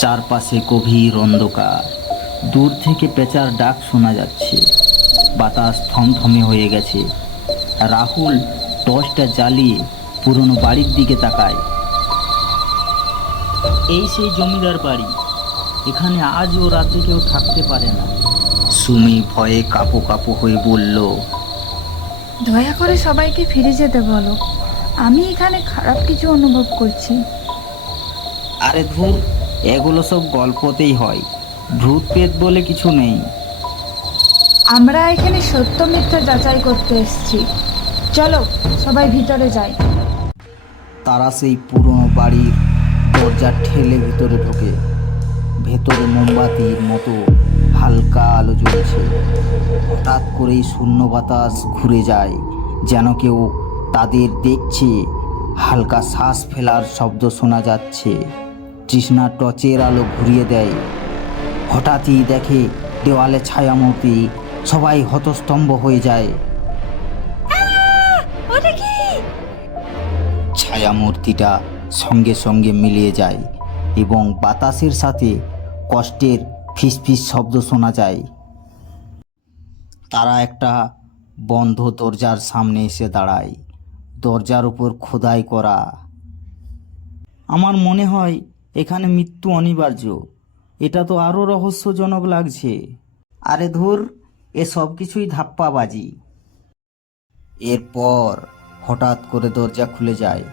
চারপাশে গভীর অন্ধকার। দূর থেকে পেঁচার ডাক শোনা যাচ্ছে। বাতাস থমথমে হয়ে গেছে। রাহুল টর্চটা জ্বালিয়ে পুরনো বাড়ির দিকে তাকায়। এই সেই জমিদার বাড়ি। এখানে আজও রাতে কেউ থাকতে পারে না। সুমি ভয়ে কাঁপো কাঁপো হয়ে বলল, দয়া করে সবাইকে ফিরে যেতে বলো। আমি এখানে খারাপ কিছু অনুভব করছি। আরে ধুর, এগুলো সব গল্পতেই হয়। ভূত পেত বলে কিছু নেই। আমরা এখানে সত্য মিথ্যা যাচাই করতে এসেছি। চলো সবাই ভিতরে যাই। তারা সেই পুরনো বাড়ির দরজা ঠেলে ভিতরে ঢোকে। ভেতরে মোমবাতির মতো হালকা আলো জ্বলছে। হঠাৎ করেই শূন্য বাতাস ঘুরে যায়, যেন কেউ তাদের দেখছে। হালকা শ্বাস ফেলার শব্দ শোনা যাচ্ছে। তৃষ্ণা টর্চের আলো ঘুরিয়ে দেয়। হঠাৎই দেখে দেওয়ালে ছায়ামূর্তি। সবাই হতস্তম্ভ হয়ে যায়। ছায়ামূর্তিটা সঙ্গে সঙ্গে মিলিয়ে যায় এবং বাতাসের সাথে কষ্টের ফিসফিস শব্দ শোনা যায়। তারা একটা বন্ধ দরজার সামনে এসে দাঁড়ায়। দরজার উপর খোদাই করা। আমার মনে হয় এখানে মৃত্যু অনিবার্য। এটা তো আরও রহস্যজনক লাগছে। আরে ধুর, এসব কিছুই ধাপ্পাবাজি। এরপর হঠাৎ করে দরজা খুলে যায়।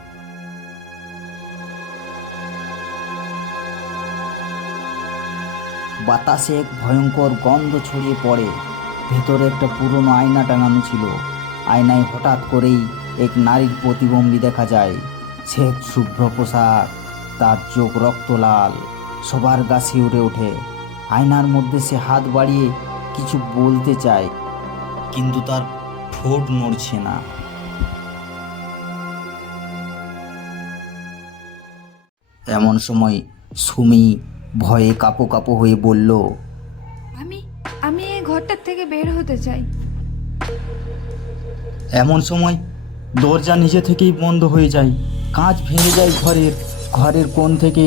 বাতাসে এক ভয়ঙ্কর গন্ধ ছড়িয়ে পড়ে। ভেতরে একটা পুরনো আয়না টাঙানো ছিল। আয়নায় হঠাৎ করেই এক নারীর প্রতিবিম্ব দেখা যায়। শ্বেত শুভ্র পোশাক, তার চোখ রক্ত লাল। সবার গা শিউরে ওঠে। আয়নার মধ্যে সে হাত বাড়িয়ে কিছু বলতে চায়, কিন্তু তার ঠোঁট নড়ছে না। এমন সময় সুমি ভয়ে কাঁপো কাঁপো হয়ে বলল, আমি আমি এই ঘরটার থেকে বের হতে চাই। এমন সময় দরজা নিজে থেকেই বন্ধ হয়ে যায়। কাঁচ ভেঙে যায় ঘরের। ঘরের কোণ থেকে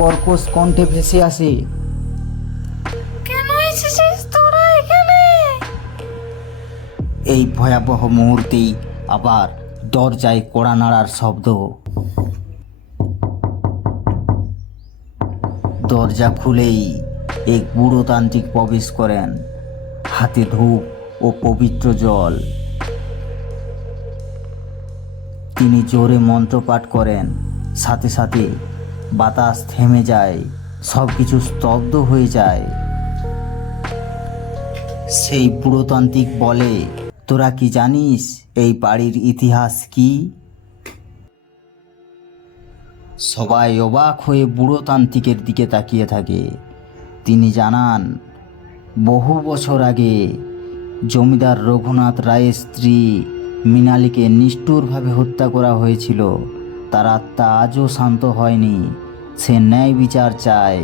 কর্কশ কণ্ঠে ভেসে আসে, কেন এসেছিস তোরা এখানে? এই ভয়াবহ মুহূর্তেই আবার দরজায় কড়া নাড়ার শব্দ। দরজা খুলেই এক বুড়ো তান্ত্রিক প্রবেশ করেন, হাতে ধূপ ও পবিত্র জল। তিনি জোরে মন্ত্রপাঠ করেন। সাথে সাথে বাতাস থেমে যায়। সব কিছু স্তব্ধ হয়ে যায়। সেই বুড়োতান্ত্রিক বলে, তোরা কি জানিস এই বাড়ির ইতিহাস কি? সবাই অবাক হয়ে বুড়োতান্ত্রিকের দিকে তাকিয়ে থাকে। তিনি জানান, বহু বছর আগে জমিদার রঘুনাথ রায়ের স্ত্রী মৃণালীকে নিষ্ঠুরভাবে হত্যা করা হয়েছিল। তার আত্মা আজও শান্ত হয়নি। সে ন্যায় বিচার চায়।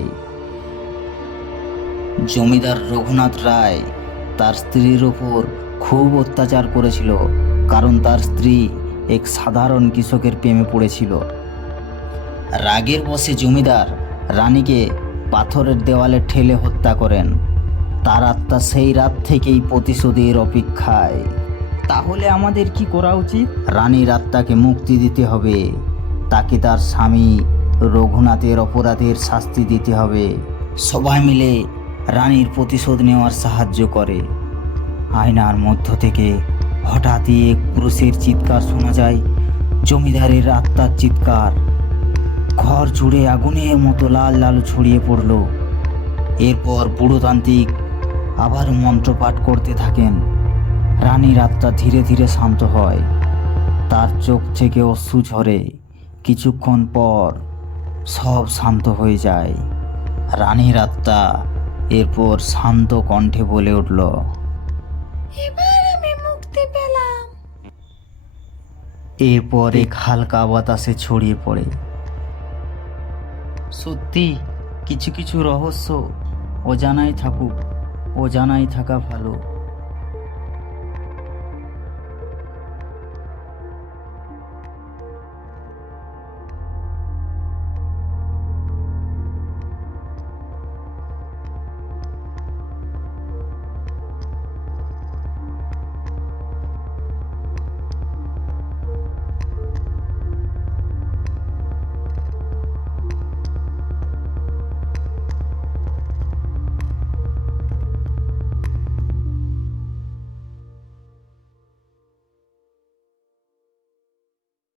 জমিদার রঘুনাথ রায় তার স্ত্রীর ওপর খুব অত্যাচার করেছিল, কারণ তার স্ত্রী এক সাধারণ কৃষকের প্রেমে পড়েছিল। রাগের বশে জমিদার রানীকে পাথরের দেওয়ালে ঠেলে হত্যা করেন। তার আত্মা সেই রাত থেকেই প্রতিশোধের অপেক্ষায়। তাহলে আমাদের কি করা উচিত? রানীর আত্মাকে মুক্তি দিতে হবে। তাকে তার স্বামী রঘুনাথের অপরাধের শাস্তি দিতে হবে। সবাই মিলে রানীর প্রতিশোধ নেওয়ার সাহায্য করে। আয়নার মধ্য থেকে হঠাৎই এক পুরুষের চিৎকার শোনা যায়, জমিদারের আত্মার চিৎকার। ঘর জুড়ে আগুনের মতো লাল আলো ছড়িয়ে পড়ল। এরপর বুড়োতান্ত্রিক আবার মন্ত্রপাঠ করতে থাকেন। রানীর আত্মা ধীরে ধীরে শান্ত হয়। তার চোখ থেকে অশ্রু ঝরে। কিছুক্ষণ পর সব শান্ত হয়ে যায়। রানীর আত্মা এরপর শান্ত কণ্ঠে বলে উঠল, এবার আমি মুক্তি পেলাম। এরপর এক হালকা বাতাসে ছড়িয়ে পড়ে। সত্যি কিছু কিছু রহস্য অজানাই থাকুক, অজানাই থাকা ভালো।